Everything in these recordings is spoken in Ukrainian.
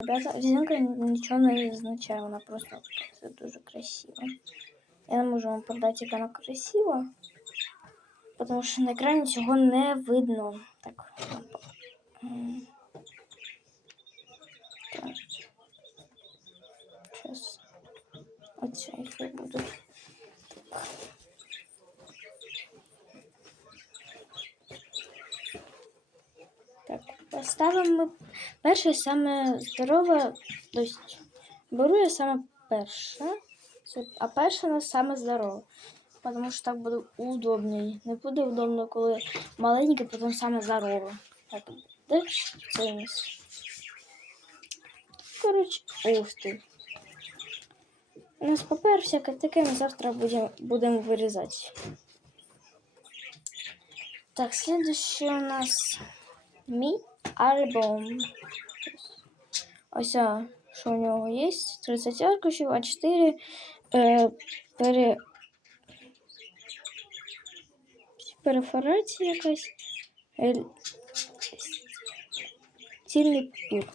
Ребята, резинка нічого не означає, вона просто все дуже красиво. Я не можу вам продати, як вона красива, тому що на екрані цього не видно. Так. Сейчас. Оце хай буде. Так, поставимо перше саме здорове, тобто беру я саме перше, а перше у нас саме здорове. Тому що так буде удобніше. Не буде удобно, коли маленьке, потім саме здорове. Так, де нас? Коротше, ух ти. У нас папер всяке таке, ми завтра будемо будем вирізати. Так, следующий у нас мій альбом. Ось, а, що у нього є? 30 аркушів, а 4 е, пере... перефорація якась. Е, Цільний папір.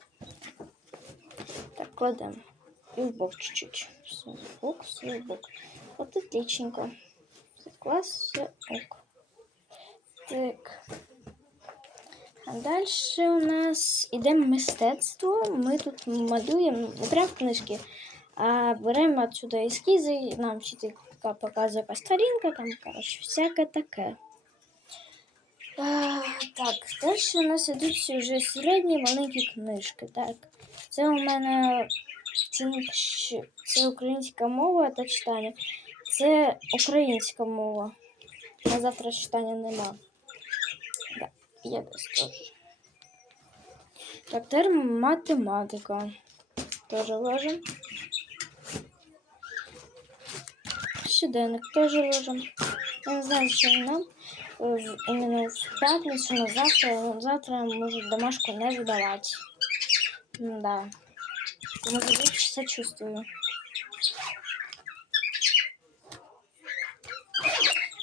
Так, кладемо. І в бок чуть-чуть. Все, в бок, все в бок. От отличненько. Все клас, все ок. Так. А далі у нас іде мистецтво. Ми тут малюємо не прямо в книжки, а беремо отсюда ескізи, нам вчителька показує якась сторінка, там, коротше, всяке таке. А, так, далі у нас ідуть вже середні маленькі книжки. Так, це у мене це українська мова та читання. Це українська мова. На завтра читання нема. Я теж. Так, тепер математика. Теж ложим. Щоденник теж ложим. Я не знаю, що нам е, іменно в п'ятницю на завтра. Завтра можуть домашку не видавати. Да. Тому дуже сочувствую.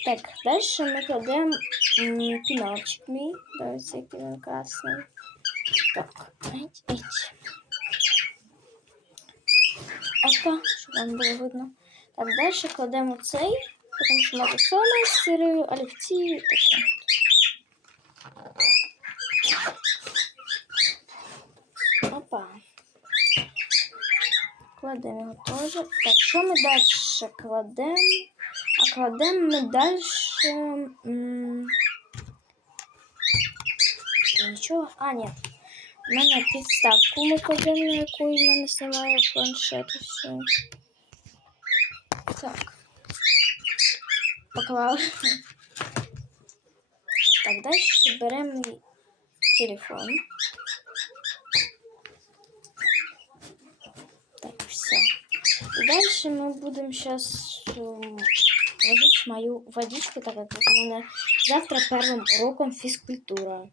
Так, дальше ми кладемо піночок мій. Дивіться, який він. Так, еть, еть. Опа, щоб вам було видно. Так, далі кладемо цей, тому що мати сома, сири, олівці таке. Опа. Кладемо його теж. Так, що ми далі кладемо? Кладемо ми далі. Нічого. А, ні. У мене підставку ми кладемо, на яку в мене планшет і все. Так. Поклали. Так, далі беремо телефон. Так, все. И дальше мы будем сейчас ложить мою водичку, так как у меня завтра первым уроком физкультура.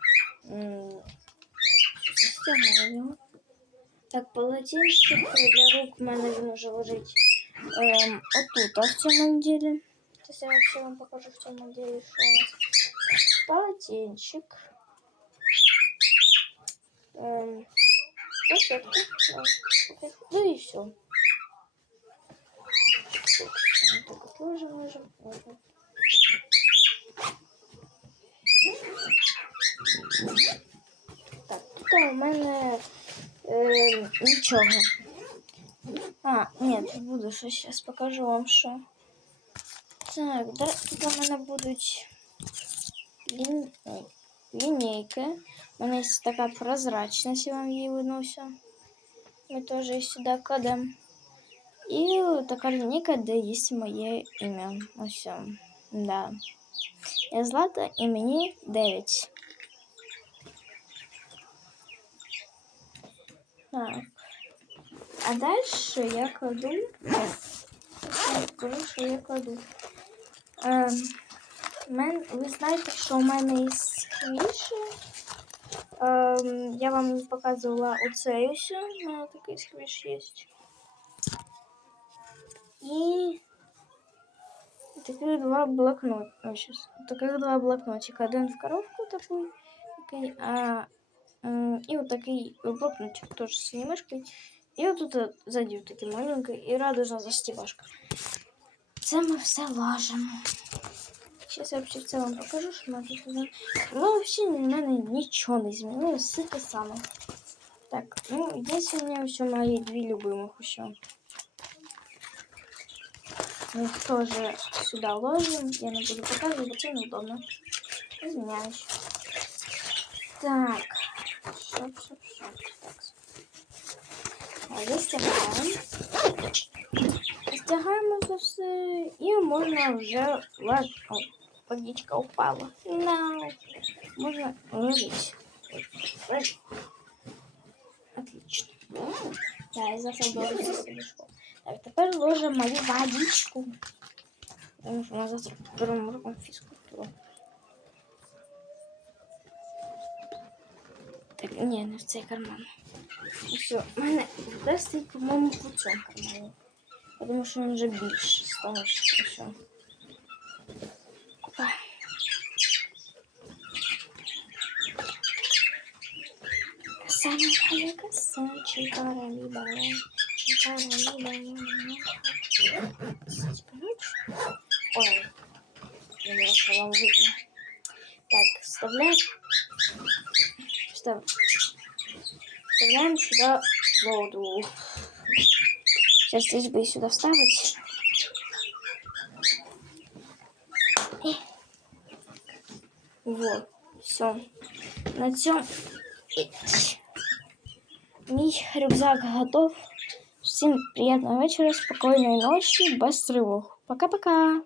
М, Застягаю його. Так, полотенчик для рук в мене він уже лежить ем, отут, а в цьому ділі. Зараз я все вам покажу в цьому ділі, що у нас. Полотенчик. Ем, Касетка. да. Ну и все. Так, вот ложим, ложим, ложим. Так, тут у мене е, нічого. А, ні, тут буду щось зараз покажу вам що. Так, да, тут у мене будуть лін... ой, лінійки. У мене є така прозрачність, я вам її виношу. Ми теж її сюди кладемо. І така лінійка, де є моє ім'я. Ось. о. Да. Я Злата і мені 9. Так. А далі я кладу. Я покажу, що я кладу. Ем, мен, ви знаєте, що у мене є сквіші. Ем, я вам не показувала оцей ось. У мене такий сквіш є. І таких два блокнота. Ось щас. Таких два блокнотика. Один в коробку такий, такий, а М, І от такий блокнотик теж з синьою мишкою. І отут от ззаді такий маленький і радужна застібашка. Це ми все ложимо. Зараз я взагалі в цілому покажу, що ми тут ложимо. Ну, взагалі в мене нічого не змінилося, все те саме. Так, ну, здесь у меня все мои две любимых еще. Мы тоже сюда ложим. Я не буду показывать, это неудобно. Извиняюсь. Так. Шоп, шоп, шоп. Так. А Застягаємо. Застягаємо це все. І можна вже лаж... О, водичка упала. На. Можна ложить. Ложить. Отлично. Да, я завтра буду себе школу. Так, тепер ложимо мою водичку. Тому що ми завтра беремо руком фізкультуру. Так, ні, не в цей карман. Все, в мене вода стоїть, по-моєму, в цьому кармані. Я думаю, що він вже більше з того, що все. Опа. Самая коса, чикаралиба, чикаралиба. Ой, я не что вам видно. Так, вставляем. Встав... Вставляем сюда воду. Сейчас здесь бы сюда вставить. И... Вот, все. На цьому мій рюкзак готов. Всім приятного вечора, спокойной ночі, без тривог. Пока-пока.